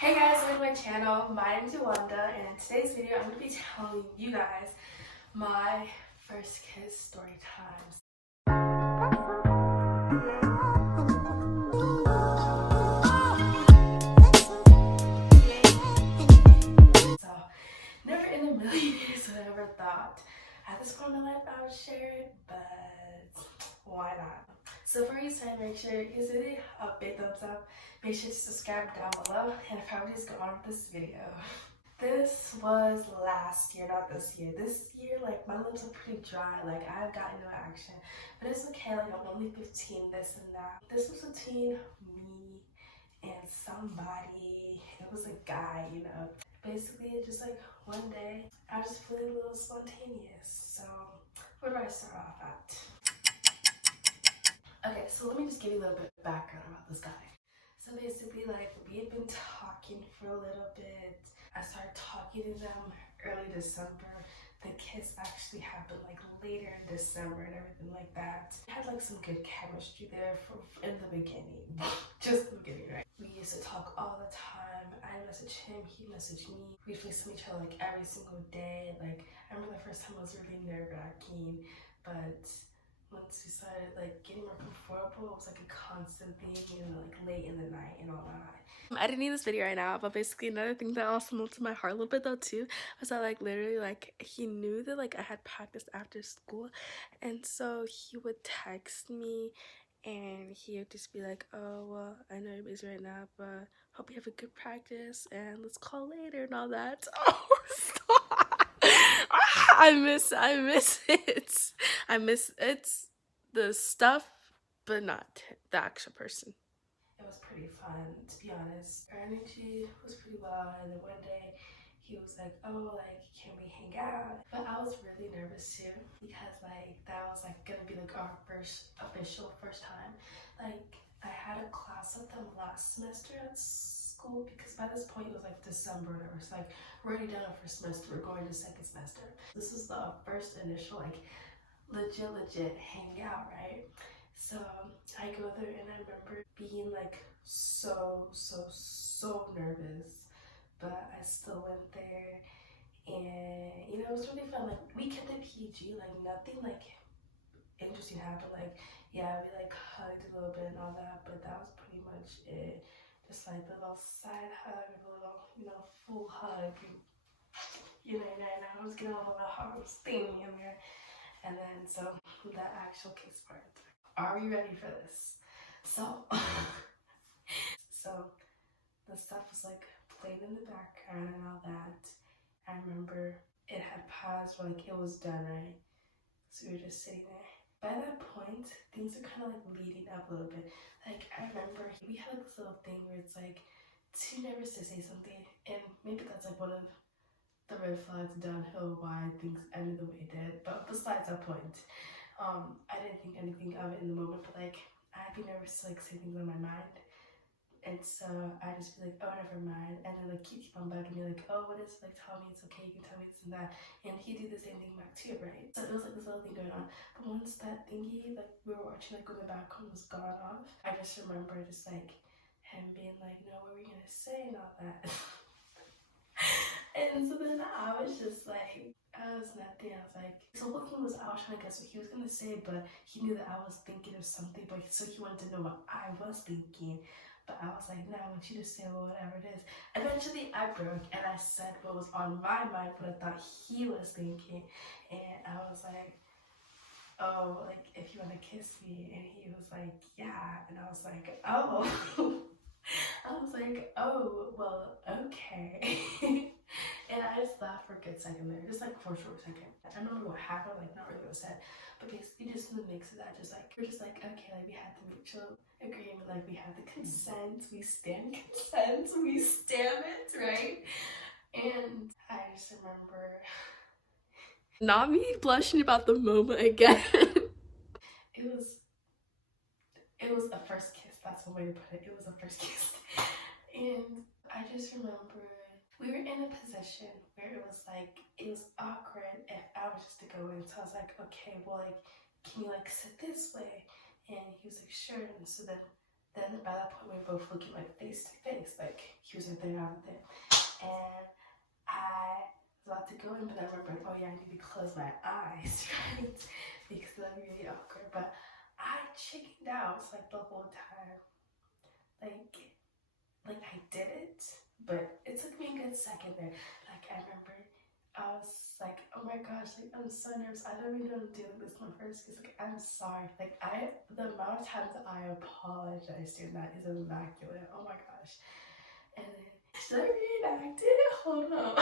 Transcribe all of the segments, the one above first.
Hey guys, welcome to my channel. My name is Yolanda, and in today's video, I'm going to be telling you guys my first kiss story times. So, never in a million years would I ever thought at this point in my life I would share it, but why not? So before you start, make sure you give it a big thumbs up. Make sure to subscribe down below, and probably just go on with this video. This was last year, not this year. This year, like, my lips are pretty dry. Like, I've gotten no action. But it's okay, like, I'm only 15, this and that. This was between me and somebody. It was a guy, you know. Basically, just like one day, I was just feeling a little spontaneous. So, where do I start off at? Okay, so let me just give you a little bit of background about this guy. So basically, like, we had been talking for a little bit. I started talking to them early December. The kiss actually happened like later in December and everything like that. We had like some good chemistry there in the beginning. Just the beginning, right? We used to talk all the time. I messaged him, he messaged me. We'd FaceTime each other like every single day. Like, I remember the first time it was really nerve-wracking, but once we started like getting more comfortable, it was like a constant thing, you know, like late in the night and all that. I didn't need this video right now, but basically another thing that also melted my heart a little bit though too was that like literally like he knew that like I had practice after school, and so he would text me and he would just be like, oh well, I know you're busy right now, but hope you have a good practice and let's call later and all that. Oh, stop. I miss it. I miss it's the stuff, but not the actual person. It was pretty fun, to be honest. Our energy was pretty well, and then one day he was like, oh, like, can we hang out? But I was really nervous too, because like that was like gonna be like our first official first time. Like, I had a class with them last semester at school, because by this point it was like December or whatever. So like, we're already done our first semester, we're going to second semester. This was the first initial like legit hangout, right? So I go there and I remember being like so nervous, but I still went there, and you know, it was really fun. Like, we kept it PG, like nothing like interesting happened. Like, yeah, we like hugged a little bit and all that, but that was pretty much it. Just like the little side hug, the little, you know, full hug. You know, I was getting a little hug thing in there. And then, so the actual kiss part. Are we ready for this? So, so the stuff was like playing in the background and all that. I remember it had paused, like it was done, right? So we were just sitting there. By that point, things are kind of like leading up a little bit. Like, I remember we had like this little thing where it's like too nervous to say something, and maybe that's like one of the red flags downhill why things ended the way it did. But besides that point, I didn't think anything of it in the moment, but like, I'd be nervous to like say things on my mind. And so I just be like, oh, never mind. And then like keep on bugging me, like, oh, what is it? Like, tell me it's okay, you can tell me this and that. And he do the same thing back too, right? So it was like this little thing going on. But once that thingy, like we were watching, like when the background was gone off, I just remember just like him being like, no, what were you gonna say and all that. And so then I was just like, I was nothing. I was like, so looking was, I was trying to guess what he was gonna say, but he knew that I was thinking of something, but so he wanted to know what I was thinking. But I was like, no, I want you to say whatever it is. Eventually, I broke and I said what was on my mind, what I thought he was thinking, and I was like, oh, like, if you want to kiss me, and he was like, yeah, and I was like, oh. I was like, oh, well, okay. And I just laughed for a good second there, just like for a short second. I don't remember what happened, like not really what was said, but basically just in the mix of that, just like, we're just like, okay, like we had the mutual agreement, like we have the consent, we stand consent, we stand it, right? And I just remember not me blushing about the moment again. It was a first kiss. That's one way to put it. It was a first kiss. And I just remember we were in a position where it was like, it was awkward if I was just to go in. So I was like, okay, well, like, can you like sit this way? And he was like, sure. And so then Then by that point, we were both looking like face to face, like he was right there, I was there. And I was about to go in, but I remembered, oh yeah, I need to close my eyes, right? Because that would be really awkward. But I chickened out like the whole time. Like I did it, but it took me a good second there. Like I remember I was like, oh my gosh, like I'm so nervous. I don't even know how to do this my first kiss. Like I'm sorry. Like the amount of times I apologize during that is immaculate. Oh my gosh. And then should I reenact it? Hold on.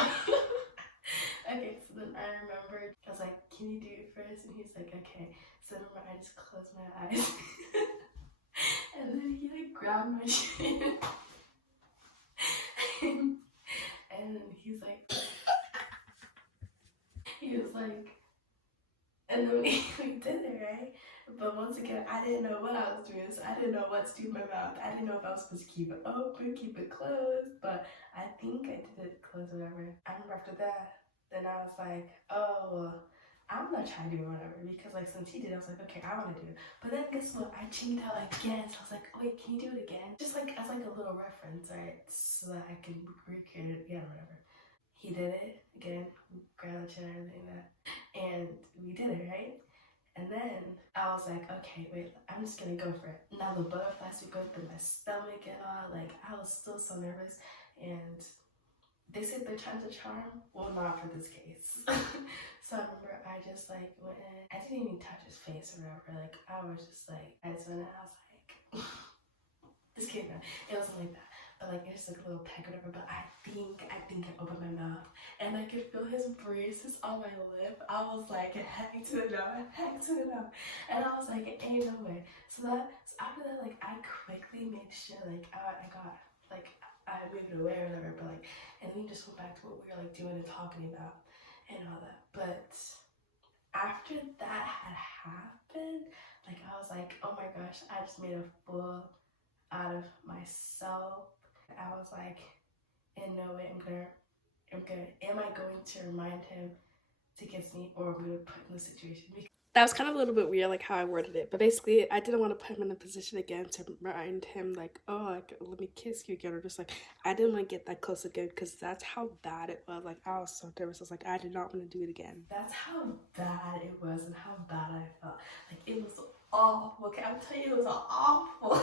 Okay, so then I remembered I was like, can you do it first? And he's like, okay. So then I just closed my eyes. And then he like grabbed my chin. And then he was like, and then we did it, right? But once again, I didn't know what I was doing, so I didn't know what to do with my mouth. I didn't know if I was supposed to keep it open, keep it closed, but I think I did it closed, whatever. I remember after that, then I was like, oh, well, I'm gonna try doing whatever, because like since he did, I was like, okay, I want to do it. But then guess what? I cheated out again, so I was like, wait, can you do it again? Just like as like a little reference, right? So that I can recreate it again, whatever. He did it again, grabbed the chin and everything like that, and we did it, right? And then I was like, okay, wait, I'm just gonna go for it. Now the butterflies were going through my stomach and all, like I was still so nervous. And they said they're trying to charm, well, not for this case. So I remember I just like went in, I didn't even touch his face or whatever, like I was just like, I just went in, I was like, just kidding, no, it wasn't like that. But like it's like a little peck or whatever, but I think I opened my mouth and I could feel his braces on my lip. I was like, heck to the no, heck to the no. And I was like, ain't no way. So after that, like I quickly made sure like I got like I moved away or whatever, but like, and then we just went back to what we were like doing and talking about and all that. But after that had happened, like I was like, oh my gosh, I just made a fool out of myself. I was like, in no way am I going to remind him to kiss me, or am I going to put in the situation? That was kind of a little bit weird, like how I worded it, but basically I didn't want to put him in a position again to remind him like, oh, like let me kiss you again, or just like I didn't want to get that close again, because that's how bad it was. Like I was so nervous. I was like, I did not want to do it again. That's how bad it was and how bad I felt. Like it was awful. Okay, I'm telling you, it was awful.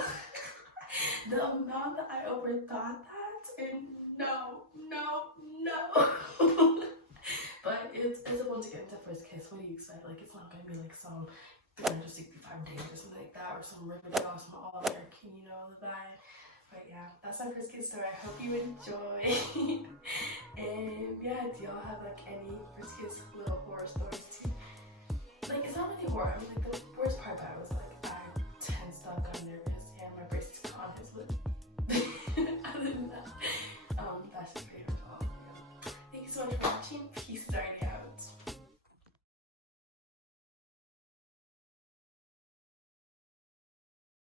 The amount that I overthought that, and no. But it's once again, it's a first kiss. What do you expect? Like it's not gonna be like some 365 days or something like that, or some Riverdale, some All American, you know, the vibe. But yeah, that's my first kiss story. I hope you enjoy. And yeah, do y'all have like any first kiss little horror stories too? Like it's not really horror. I mean,